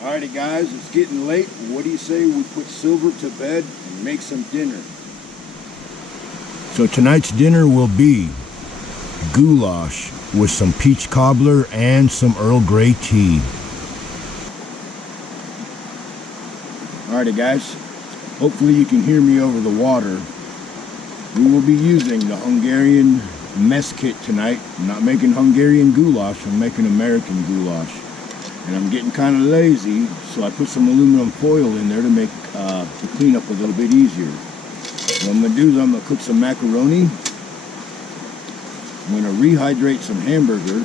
Alrighty guys, it's getting late. What do you say we put Silver to bed and make some dinner? So tonight's dinner will be goulash with some peach cobbler and some Earl Grey tea. Alrighty guys, hopefully you can hear me over the water. We will be using the Hungarian Mess kit tonight. I'm not making Hungarian goulash, I'm making American goulash. And I'm getting kind of lazy, so I put some aluminum foil in there to make the cleanup a little bit easier. What I'm going to do is I'm going to cook some macaroni. I'm going to rehydrate some hamburger.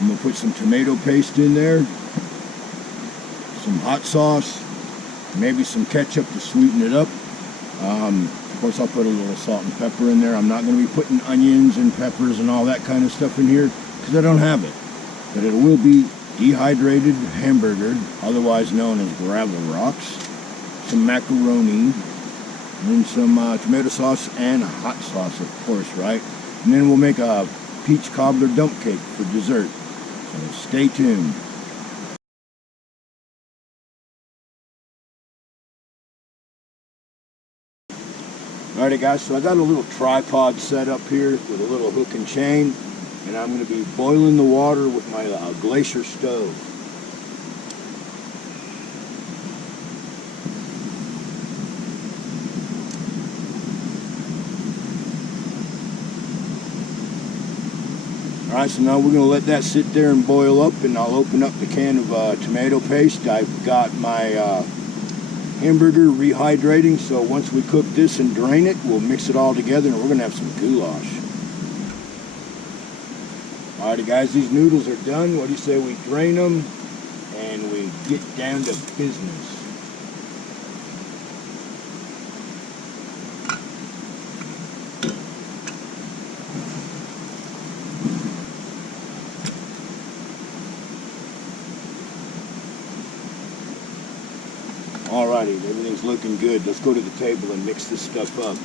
I'm going to put some tomato paste in there, some hot sauce, maybe some ketchup to sweeten it up. Of course, I'll put a little salt and pepper in there. I'm not going to be putting onions and peppers and all that kind of stuff in here because I don't have it. But it will be dehydrated hamburger, otherwise known as gravel rocks, some macaroni, and some tomato sauce and hot sauce, of course, right? And then we'll make a peach cobbler dump cake for dessert. So stay tuned. Alrighty guys, so I got a little tripod set up here with a little hook and chain. And I'm going to be boiling the water with my Glacier stove. Alright, so now we're going to let that sit there and boil up, and I'll open up the can of tomato paste. I've got my hamburger rehydrating, so once we cook this and drain it, we'll mix it all together and we're going to have some goulash. Alrighty guys, these noodles are done. What do you say we drain them and we get down to business? Alrighty, everything's looking good. Let's go to the table and mix this stuff up.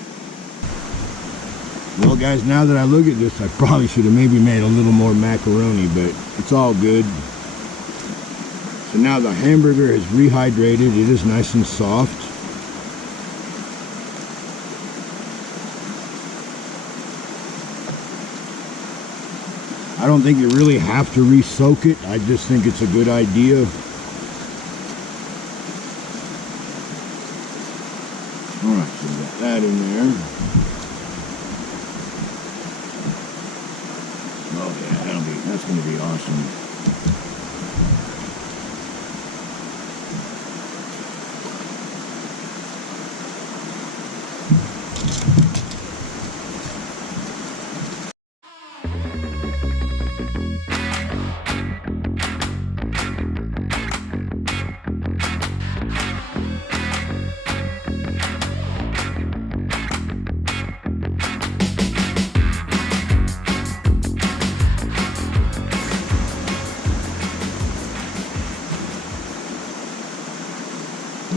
Well guys, now that I look at this, I probably should have maybe made a little more macaroni, but it's all good. So now the hamburger is rehydrated. It is nice and soft. I don't think you really have to re-soak it. I just think it's a good idea. Alright, so we got that in there. That's going to be awesome.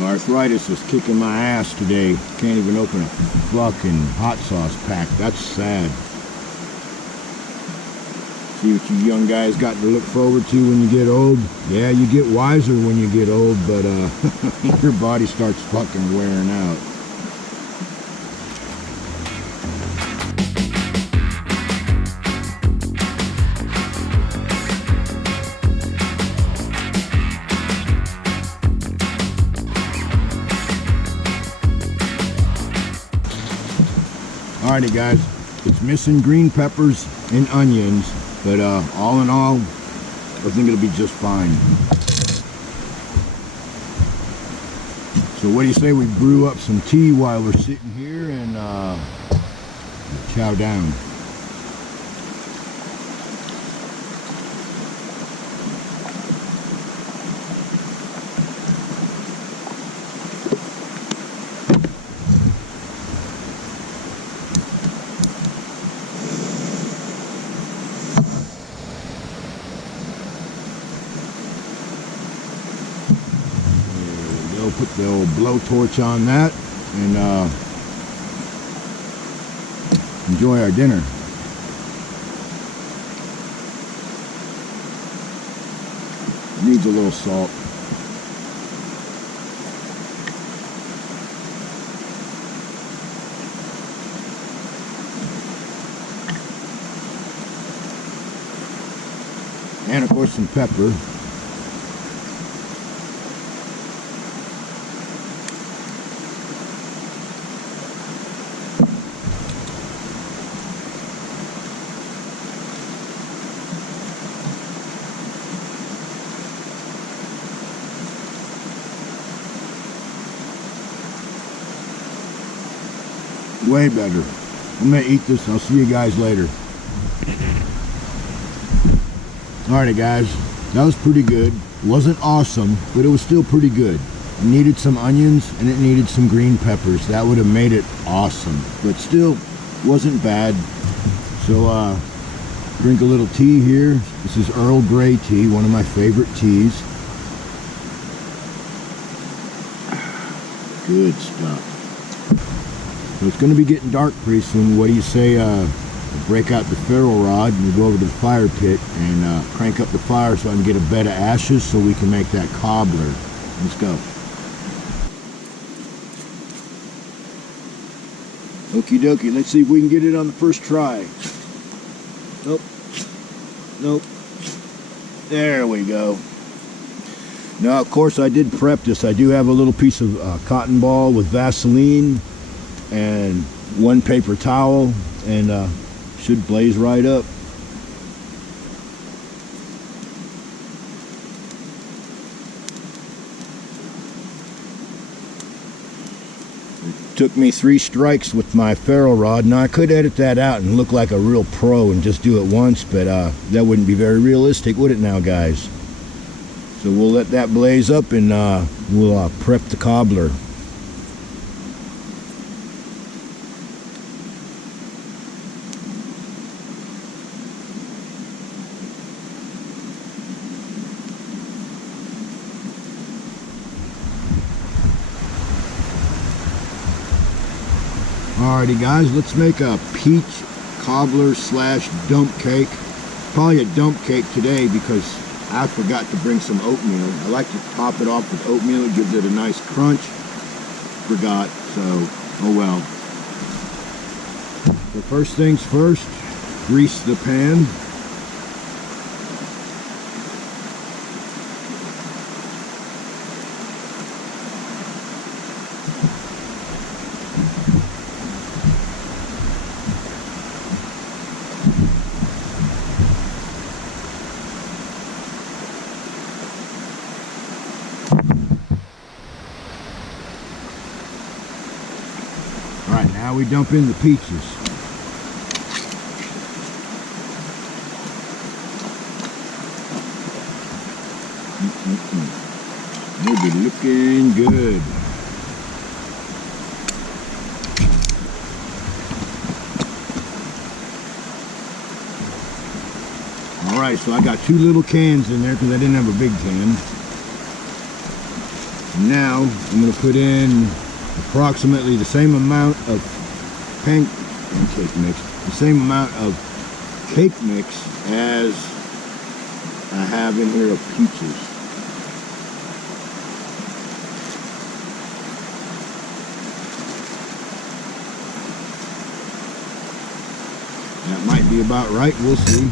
Arthritis is kicking my ass today. Can't even open a fucking hot sauce pack. That's sad. See what you young guys got to look forward to when you get old. Yeah, you get wiser when you get old, but your body starts fucking wearing out. Alrighty guys, it's missing green peppers and onions, but all in all, I think it'll be just fine. So what do you say we brew up some tea while we're sitting here and chow down? Put the old blowtorch on that and enjoy our dinner. Needs a little salt. And of course some pepper. Way better. I'm gonna eat this. I'll see you guys later. Alrighty guys, that was pretty good. Wasn't awesome, but it was still pretty good. It needed some onions and it needed some green peppers. That would have made it awesome, but still wasn't bad. So drink a little tea here. This is Earl Grey tea, one of my favorite teas. Good stuff. So it's going to be getting dark pretty soon. What do you say break out the ferro rod and we go over to the fire pit and crank up the fire so I can get a bed of ashes so we can make that cobbler. Let's go. Okie dokie, let's see if we can get it on the first try. Nope. Nope. There we go. Now of course I did prep this. I do have a little piece of cotton ball with Vaseline and one paper towel, and should blaze right up. It took me 3 strikes with my ferro rod. Now I could edit that out and look like a real pro and just do it once, but that wouldn't be very realistic, would it now, guys? So we'll let that blaze up and we'll prep the cobbler. Alrighty guys, let's make a peach cobbler slash dump cake. Probably a dump cake today because I forgot to bring some oatmeal. I like to top it off with oatmeal. It gives it a nice crunch. Forgot, so oh well. So first things first, grease the pan. Alright, now we dump in the peaches. They'll be looking good. Alright, so I got 2 little cans in there because I didn't have a big can. Now I'm going to put in approximately the same amount of pancake mix, the same amount of cake mix as I have in here of peaches. That might be about right, we'll see.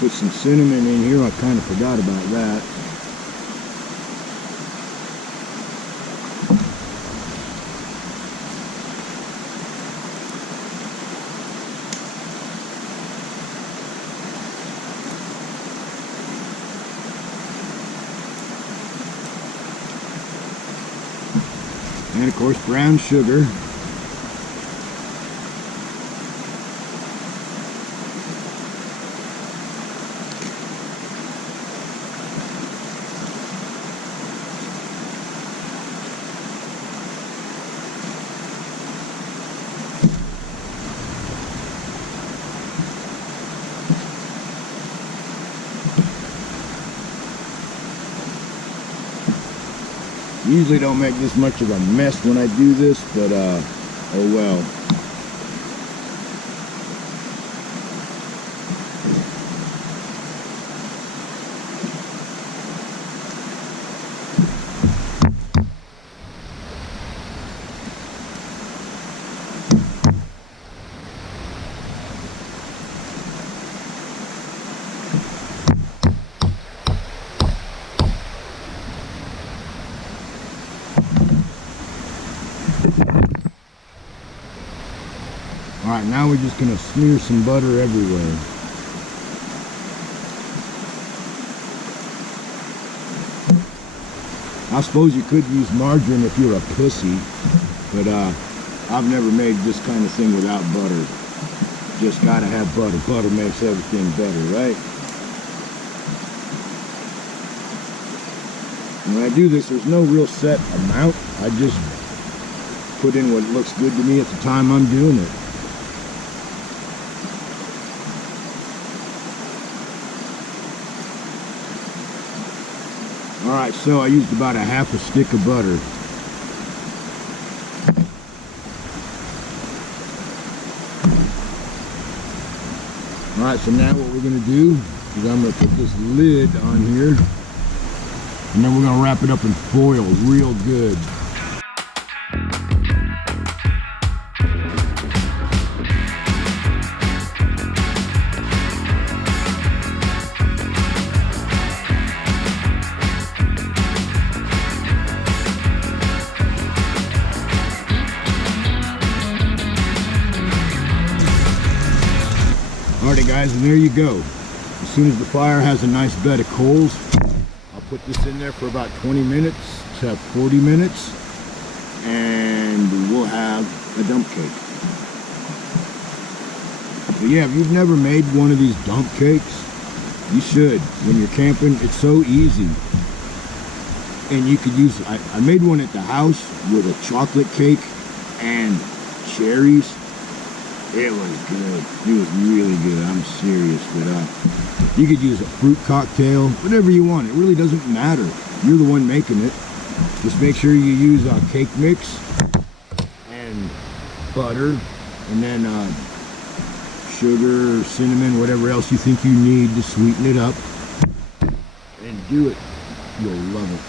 Put some cinnamon in here. I kind of forgot about that. And of course brown sugar. Usually don't make this much of a mess when I do this, but oh well. Alright, now we're just going to smear some butter everywhere. I suppose you could use margarine if you're a pussy, but I've never made this kind of thing without butter. Just gotta have butter. Butter makes everything better, right? When I do this, there's no real set amount. I just put in what looks good to me at the time I'm doing it. Alright, so I used about a half a stick of butter. Alright, so now what we're going to do is I'm going to put this lid on here, and then we're going to wrap it up in foil real good. Alrighty guys, and there you go. As soon as the fire has a nice bed of coals, I'll put this in there for about 20 minutes to 40 minutes, and we'll have a dump cake. So yeah, if you've never made one of these dump cakes, you should. When you're camping, it's so easy. And you could use, I made one at the house with a chocolate cake and cherries. It was good. It was really good. I'm serious. But you could use a fruit cocktail, whatever you want. It really doesn't matter. You're the one making it. Just make sure you use cake mix and butter, and then sugar, cinnamon, whatever else you think you need to sweeten it up, and do it. You'll love it.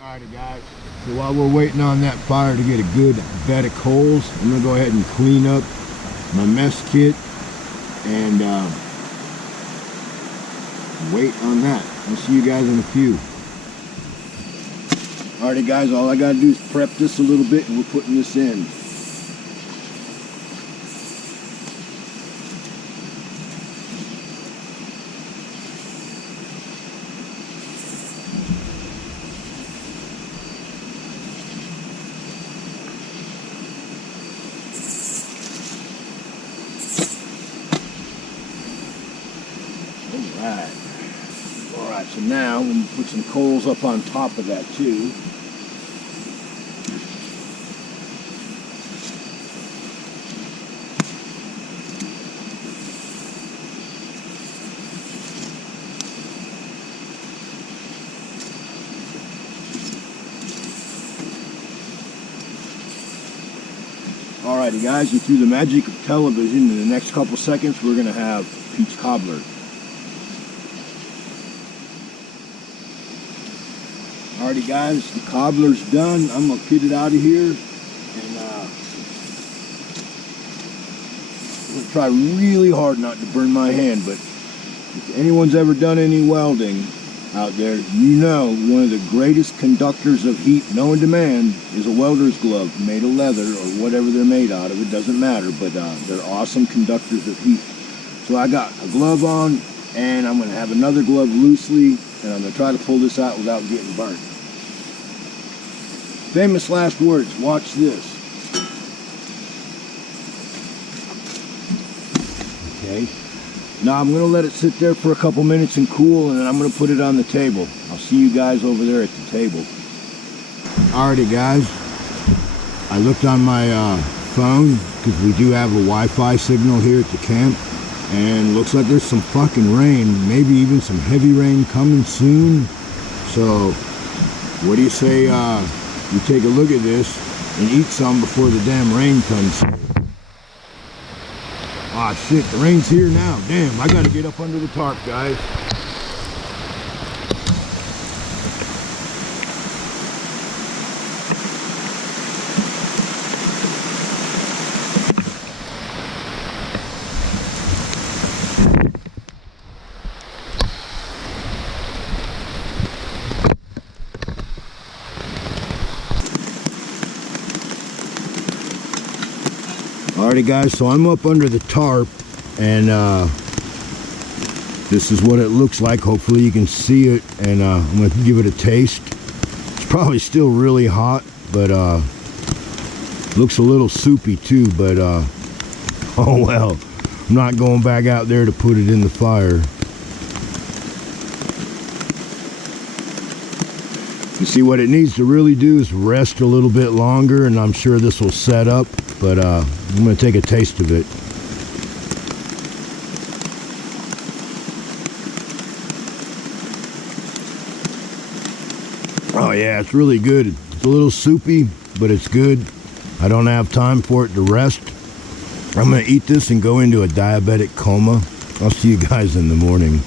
Alrighty guys, so while we're waiting on that fire to get a good bed of coals, I'm going to go ahead and clean up my mess kit and wait on that. I'll see you guys in a few. Alrighty guys, all I got to do is prep this a little bit and we're putting this in. Alright, so now we'll put some coals up on top of that too. Alrighty guys, and through the magic of television, in the next couple seconds we're going to have peach cobbler. Alrighty guys, the cobbler's done. I'm going to get it out of here, and I'm going to try really hard not to burn my hand, but if anyone's ever done any welding out there, you know one of the greatest conductors of heat known to man is a welder's glove made of leather or whatever they're made out of. It doesn't matter, but they're awesome conductors of heat. So I got a glove on, and I'm going to have another glove loosely, and I'm going to try to pull this out without getting burnt. Famous last words, watch this. Okay. Now I'm going to let it sit there for a couple minutes and cool, and then I'm going to put it on the table. I'll see you guys over there at the table. Alrighty guys, I looked on my phone, because we do have a Wi-Fi signal here at the camp, and looks like there's some fucking rain, maybe even some heavy rain coming soon. So what do you say you take a look at this and eat some before the damn rain comes here? Ah shit, the rain's here now. Damn, I gotta get up under the tarp, guys. Alrighty guys, so I'm up under the tarp, and this is what it looks like. Hopefully you can see it, and I'm going to give it a taste. It's probably still really hot, but looks a little soupy too, but oh well. I'm not going back out there to put it in the fire. You see, what it needs to really do is rest a little bit longer, and I'm sure this will set up, but I'm going to take a taste of it. Oh yeah, it's really good. It's a little soupy, but it's good. I don't have time for it to rest. I'm going to eat this and go into a diabetic coma. I'll see you guys in the morning.